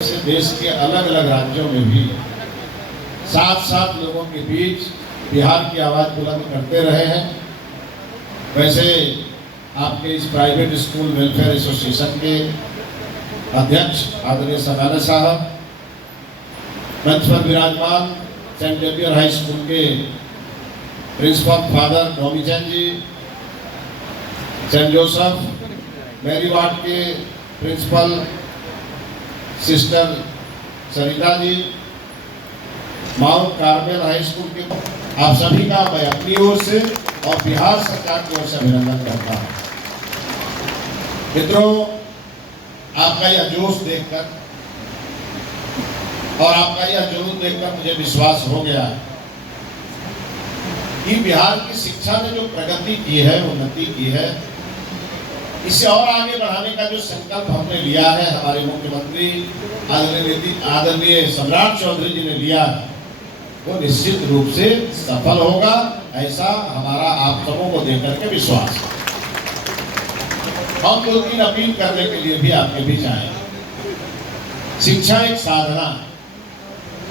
देश के अलग अलग राज्यों में भी साथ साथ लोगों के बीच बिहार की आवाज़ बुलंद करते रहे हैं। वैसे आपके इस प्राइवेट स्कूल वेलफेयर एसोसिएशन के अध्यक्ष आदरणीय सनाना साहब, मंच पर विराजमान सेंट जेवियर हाई स्कूल के प्रिंसिपल फादर नोमीचंद जी, सेंट जोसेफ मैरी वार्ड के principal sister Sarita ji, mount Carmel high school के आप सभी का मैं अपनी ओर से और बिहार सरकार की ओर से अभिनंदन करता हूं। मित्रों, आपका यह जोश देखकर और आपका यह जुनून देखकर मुझे विश्वास हो गया कि बिहार की शिक्षा ने जो प्रगति की है, उन्नति की है, इसे और आगे बढ़ाने का जो संकल्प हमने लिया है, हमारे मुख्यमंत्री आदरणीय सम्राट चौधरी जी ने लिया, वो निश्चित रूप से सफल होगा, ऐसा हमारा आप सबों को देख करके विश्वास है। हम 2-3 अपील करने के लिए भी आपके बीच आए। शिक्षा एक साधना,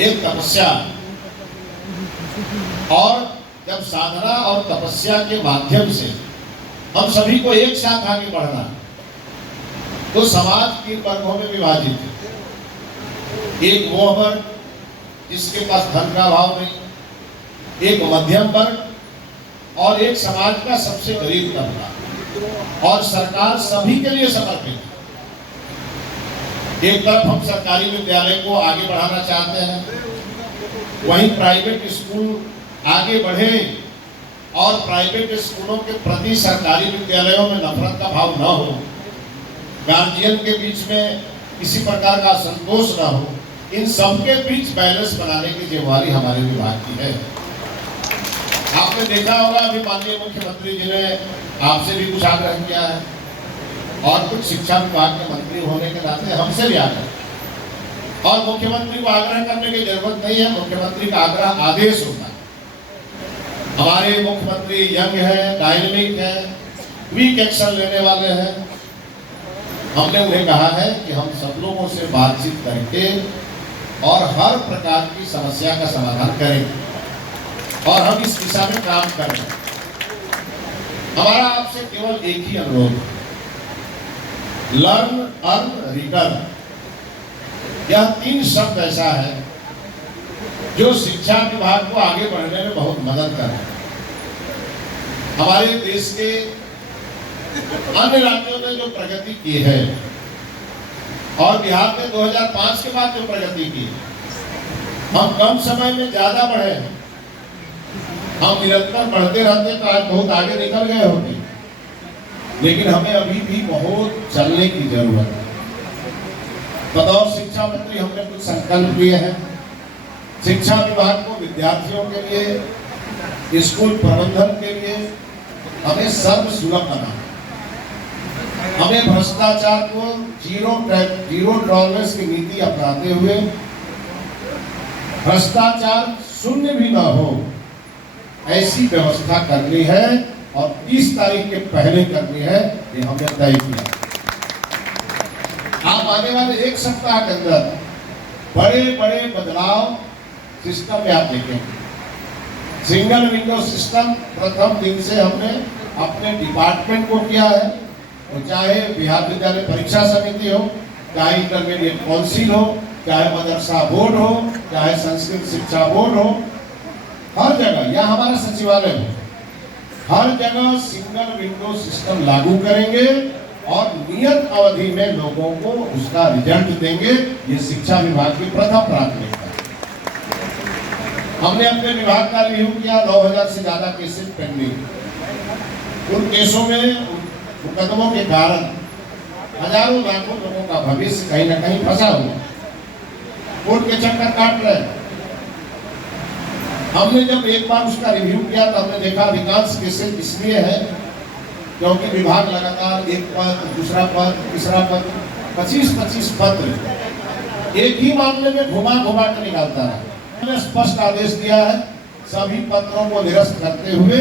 एक तपस्या, और जब साधना और तपस्या के माध्यम से हम सभी को एक साथ आगे बढ़ना, तो समाज 3 वर्गों में विभाजित है। एक वो वर्ग जिसके पास धन का अभाव नहीं, एक मध्यम वर्ग और एक समाज का सबसे गरीब तबका। और सरकार सभी के लिए समर्पित है। एक तरफ हम सरकारी विद्यालय को आगे बढ़ाना चाहते हैं, वहीं प्राइवेट स्कूल आगे बढ़े और प्राइवेट स्कूलों के प्रति सरकारी विद्यालयों में नफरत का भाव न हो, गार्जियन के बीच में किसी प्रकार का असंतोष न हो, इन सबके बीच बैलेंस बनाने की जिम्मेदारी हमारे विभाग की है। आपने देखा होगा, अभी माननीय मुख्यमंत्री जी ने आपसे भी कुछ आग्रह किया है और कुछ शिक्षा विभाग के मंत्री होने के नाते हमसे भी आग्रह, और मुख्यमंत्री को आग्रह करने की जरूरत नहीं है, मुख्यमंत्री का आग्रह आदेश होता है। हमारे मुख्यमंत्री यंग है, डायनेमिक है, क्विक एक्शन लेने वाले हैं। हमने उन्हें कहा है कि हम सब लोगों से बातचीत करके और हर प्रकार की समस्या का समाधान करेंगे और हम इस दिशा में काम कर रहे हैं। हमारा आपसे केवल एक ही अनुरोध है, लर्न, अर्न, रिटर्न। यह 3 शब्द ऐसा है जो शिक्षा विभाग को आगे बढ़ने में बहुत मदद कर रहा है। हमारे देश के अन्य राज्यों ने जो प्रगति की है और बिहार में 2005 के बाद जो प्रगति की, हम कम समय में ज्यादा बढ़े हैं। हम निरंतर बढ़ते रहते तो आज बहुत आगे निकल गए होते, लेकिन हमें अभी भी बहुत चलने की जरूरत है। बतौर शिक्षा मंत्री हमने कुछ संकल्प लिए हैं। शिक्षा विभाग को विद्यार्थियों के लिए, स्कूल प्रबंधन के लिए हमें सर्वसुलभ बनाना, हमें भ्रष्टाचार को जीरो टॉलरेंस की नीति अपनाते हुए भ्रष्टाचार शून्य भी न हो, ऐसी व्यवस्था करनी है और 30 तारीख के पहले करनी है, ये हमने तय किया। आप आने वाले 1 सप्ताह के अंदर बड़े बड़े बदलाव सिस्टम में आप देखेंगे। सिंगल विंडो सिस्टम प्रथम दिन से हमने अपने डिपार्टमेंट को किया है, तो चाहे बिहार विद्यालय परीक्षा समिति हो, चाहे इंटरमीडिएट काउंसिल हो, चाहे मदरसा बोर्ड हो, चाहे संस्कृत शिक्षा बोर्ड हो, हर जगह, या हमारा सचिवालय हो, हर जगह सिंगल विंडो सिस्टम लागू करेंगे और नियत अवधि में लोगों को उसका रिजल्ट देंगे। ये शिक्षा विभाग की प्रथम प्राथमिकता। हमने अपने विभाग का रिव्यू किया, 9000 से ज्यादा केसेस पेंडिंग। उन केसों में मुकदमों के कारण हजारों लाखों लोगों का भविष्य कहीं न कहीं फंसा हुआ, कोर्ट के चक्कर काट रहे। हमने जब एक बार उसका रिव्यू किया तो हमने देखा अधिकांश केसेस इसलिए है क्योंकि विभाग लगातार एक पद, दूसरा पद, तीसरा पद, 25-25 पत्र एक ही मामले में घुमा घुमा कर निकालता रहा। मैंने स्पष्ट आदेश दिया है, सभी पत्रों को निरस्त करते हुए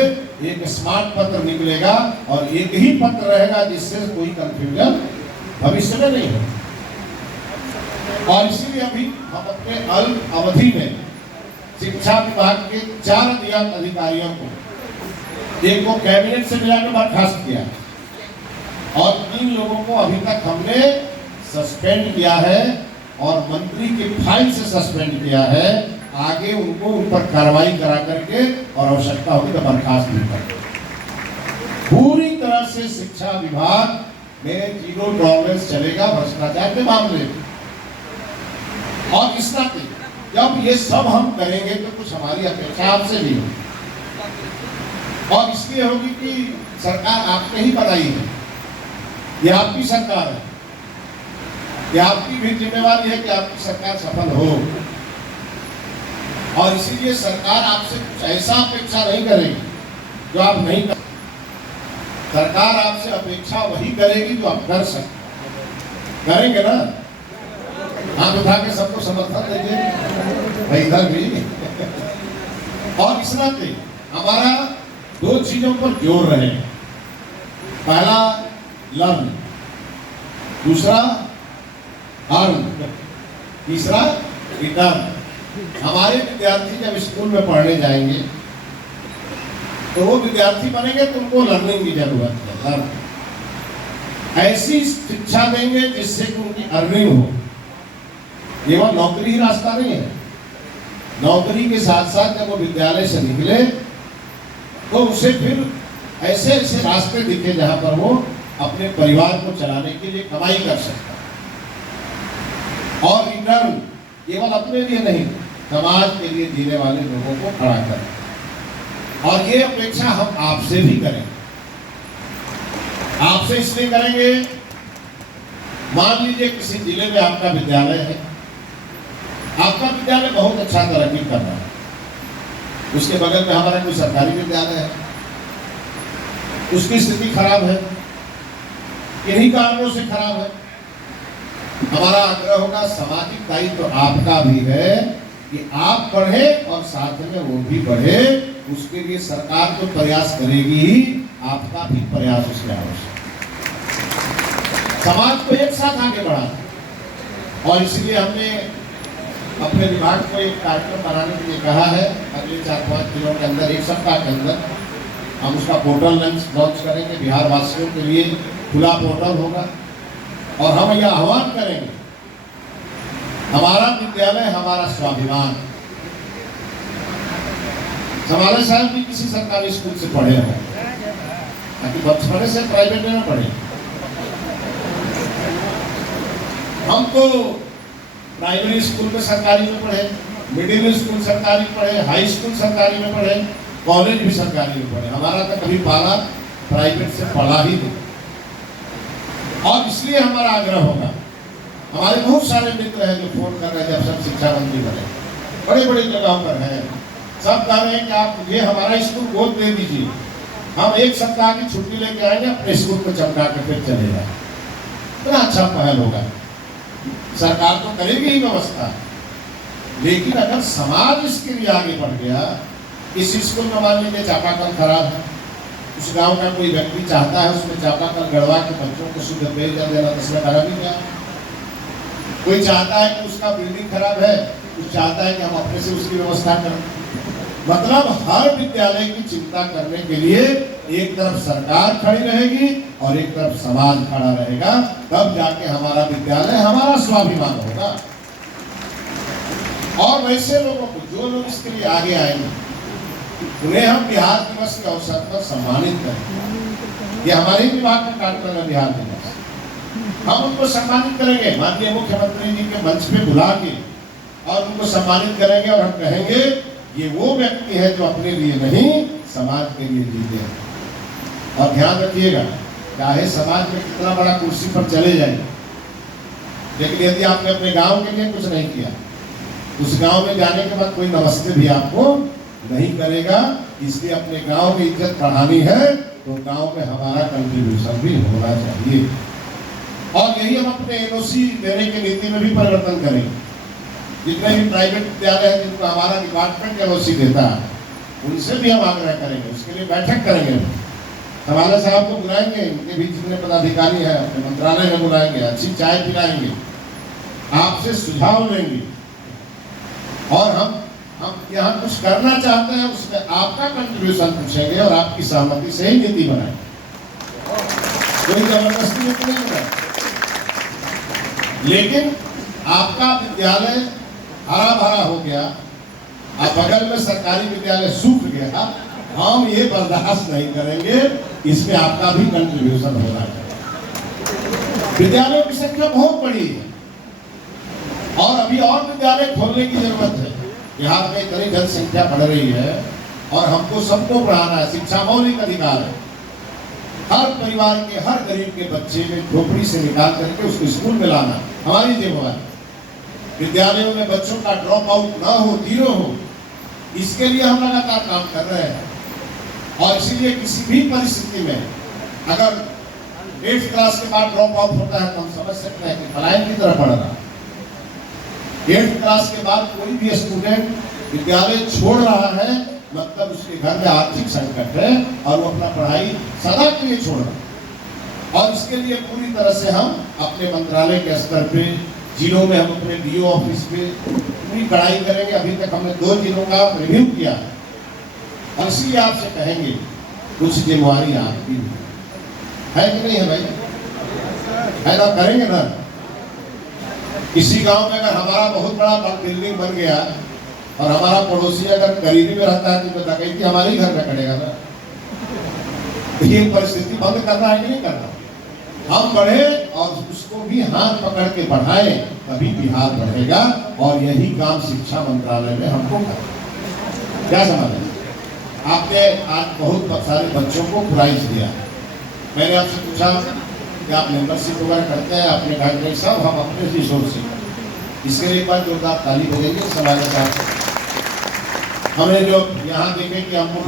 एक स्मार्ट पत्र निकलेगा और एक ही पत्र रहेगा जिससे कोई कंफ्यूजन भविष्य में नहीं हो। और इसीलिए अभी हम अपने अल्प अवधि में शिक्षा विभाग के 4 अधिकारियों को, एक को कैबिनेट से मिलाकर बर्खास्त किया और 3 लोगों को अभी तक हमने सस्पेंड किया है और मंत्री की फाइल से सस्पेंड किया है। आगे उनको उन पर कार्रवाई करा करके और आवश्यकता होगी तो बर्खास्त भी कर। पूरी तरह से शिक्षा विभाग में 0 टॉलरेंस चलेगा भ्रष्टाचार के मामले में। और इस नाते जब ये सब हम करेंगे तो कुछ हमारी अपेक्षा आपसे भी होगी, और इसलिए होगी कि सरकार आपने ही बनाई है, ये आपकी सरकार है, ये आपकी भी जिम्मेवारी है कि आपकी सरकार सफल हो। और इसीलिए सरकार आपसे कुछ ऐसा अपेक्षा नहीं करेगी जो आप नहीं कर। सरकार आपसे अपेक्षा वही करेगी जो आप कर सकते। करेंगे ना? हाथ उठा के सबको समर्थन देंगे इधर भी। और इस नाते हमारा 2 चीजों पर जोर रहे। पहला लर्न, दूसरा अर्न, तीसरा रिटर्न। हमारे विद्यार्थी जब स्कूल में पढ़ने जाएंगे तो वो विद्यार्थी बनेंगे तो उनको लर्निंग की जरूरत है। लर्न, ऐसी शिक्षा देंगे जिससे कि उनकी अर्निंग हो। केवल नौकरी ही रास्ता नहीं है। नौकरी के साथ साथ जब वो विद्यालय से निकले तो उसे फिर ऐसे ऐसे रास्ते दिखे जहां पर वो अपने परिवार को चलाने के लिए कमाई कर सकता है। और रिटर्न केवल अपने लिए नहीं, समाज के लिए जीने वाले लोगों को खड़ा करें। और ये अपेक्षा हम आपसे भी करेंगे। आपसे इसलिए करेंगे, मान लीजिए किसी जिले में आपका विद्यालय है, आपका विद्यालय बहुत अच्छा तरक्की कर रहा है, उसके बगल में हमारा कोई सरकारी विद्यालय है, उसकी स्थिति खराब है, किन्हीं कारणों से खराब है। हमारा आग्रह होगा, सामाजिक दायित्व तो आपका भी है कि आप बढ़े और साथ में वो भी बढ़े। उसके लिए सरकार तो प्रयास करेगी ही, आपका भी प्रयास उसके आवश्यक। समाज को एक साथ आगे बढ़ाना, और इसलिए हमने अपने विभाग को एक कार्यक्रम बनाने के लिए कहा है। अगले 4-5 दिनों के अंदर, 1 सप्ताह के अंदर हम उसका पोर्टल लॉन्च करेंगे। बिहार वासियों के लिए खुला पोर्टल होगा और हम यह आह्वान करेंगे, हमारा विद्यालय हमारा स्वाभिमान। समाले साहब भी किसी सरकारी स्कूल से पढ़े हो, ताकि बचपने से प्राइवेट में ना पढ़े। हम तो प्राइमरी स्कूल में सरकारी में पढ़े, मिडिल स्कूल सरकारी पढ़े, हाई स्कूल सरकारी में पढ़े, कॉलेज भी सरकारी में पढ़े। हमारा तो कभी पाला प्राइवेट से पढ़ा ही नहीं। और इसलिए हमारा आग्रह होगा, हमारे बहुत सारे मित्र हैं जो फोन कर रहे हैं, जब सब शिक्षा मंत्री बने, बड़े बड़े जगहों पर हैं, सब कह रहे हैं कि आप मुझे हमारा स्कूल गोद दे दीजिए, हम 1 सप्ताह की छुट्टी लेके आएंगे, अपने स्कूल को चमका के फिर चले जाए। इतना अच्छा पहल होगा। सरकार तो करेगी ही व्यवस्था, लेकिन अगर समाज इसके लिए आगे बढ़ गया, इस स्कूल में मान लीजिए चापाकल खराब है, उस गांव का कोई व्यक्ति चाहता है उसमें चापाकल गड़वा के बच्चों को शुद्ध पेयजल देना, तो इसमें खराबी क्या? कोई चाहता है कि उसका बिल्डिंग खराब है, कुछ चाहता है कि हम अपने से उसकी व्यवस्था करें। मतलब हर विद्यालय की चिंता करने के लिए एक तरफ सरकार खड़ी रहेगी और एक तरफ समाज खड़ा रहेगा, तब जाके हमारा विद्यालय हमारा स्वाभिमान होगा। और वैसे लोगों को, जो लोग इसके लिए आगे आएंगे, उन्हें हम बिहार दिवस के अवसर पर सम्मानित करेंगे। ये हमारे विभाग का कार्यक्रम है बिहार दिवस, हम उनको सम्मानित करेंगे। माननीय मुख्यमंत्री जी के मंच पे बुला के और उनको सम्मानित करेंगे और हम कहेंगे ये वो व्यक्ति है जो अपने लिए नहीं समाज के लिए जीते हैं। और ध्यान रखिएगा, चाहे समाज में कितना बड़ा कुर्सी पर चले जाए, लेकिन यदि आपने अपने गांव के लिए कुछ नहीं किया, उस गांव में जाने के बाद कोई नमस्ते भी आपको नहीं करेगा। इसलिए अपने गांव की इज्जत बढ़ानी है तो गांव में हमारा कंट्रीब्यूशन भी होना चाहिए। और यही हम अपने एनओसी देने की नीति में भी परिवर्तन करेंगे। जितने भी प्राइवेट विद्यालय हैं जिनको हमारा डिपार्टमेंट एनओसी देता है, उनसे भी हम आग्रह करेंगे, उसके लिए बैठक करेंगे। समाले साहब को बुलाएंगे, इनके भी जितने पदाधिकारी हैं अपने मंत्रालय में बुलाएंगे, अच्छी चाय पिलाएंगे आपसे सुझाव लेंगे और हम यहाँ कुछ करना चाहते हैं, उसमें आपका कंट्रीब्यूशन पूछेंगे और आपकी सहमति से ही नीति बनाएंगे। कोई जबरदस्ती नीति नहीं बनाए। लेकिन आपका विद्यालय हरा भरा हो गया, अब बगल में सरकारी विद्यालय सूख गया, हम ये बर्दाश्त नहीं करेंगे। इसमें आपका भी कंट्रीब्यूशन होना चाहिए। विद्यालयों की संख्या बहुत बड़ी है और अभी और विद्यालय खोलने की जरूरत है। बिहार में इतनी जनसंख्या बढ़ रही है और हमको सबको पढ़ाना है। शिक्षा मौलिक अधिकार है। हर परिवार के, हर गरीब के बच्चे में झोपड़ी से निकाल करके उसको स्कूल में लाना हमारी जिम्मेवारी। विद्यालयों में बच्चों का ड्रॉप आउट ना हो, जीरो हो, इसके लिए हम लगातार काम कर रहे हैं। और इसीलिए किसी भी परिस्थिति में अगर 8th क्लास के बाद ड्रॉप आउट होता है तो हम समझ सकते हैं कि पलायन की तरफ बढ़ रहा है। 8th क्लास के बाद कोई भी स्टूडेंट विद्यालय छोड़ रहा है, मतलब उसके घर में आर्थिक संकट है और वो अपना पढ़ाई सदा के लिए छोड़ रहा है। और इसके लिए पूरी तरह से हम अपने मंत्रालय के स्तर पे, जिलों में हम अपने डीओ ऑफिस पे पूरी पढ़ाई करेंगे। अभी तक हमने 2 जिलों का रिव्यू किया और इसलिए आपसे कहेंगे कुछ जिम्मेवारी आपकी है कि नहीं है भाई? है ना? करेंगे ना? किसी गांव में अगर हमारा बहुत बड़ा बिल्डिंग बन गया और हमारा पड़ोसी अगर करीबी में रहता है तो डकैती हमारे ही घर में करेगा ना। ये परिस्थिति बंद करना है कि नहीं करना? हम बढ़े और उसको भी हाथ पकड़ के बढ़ाएं, तभी बिहार बढ़ेगा। और यही काम शिक्षा मंत्रालय में हमको करना। क्या समझ है? आपने आज बहुत सारे बच्चों को प्राइज दिया। मैंने आपसे पूछा कि आप मेंबरशिप वगैरह करते हैं? आपने कहा कि सब हम अपने रिसोर्स से। इसके लिए एक बार जोरदार ताली बजाइए समाज के साथ। हमने जो यहाँ देखे कि हमको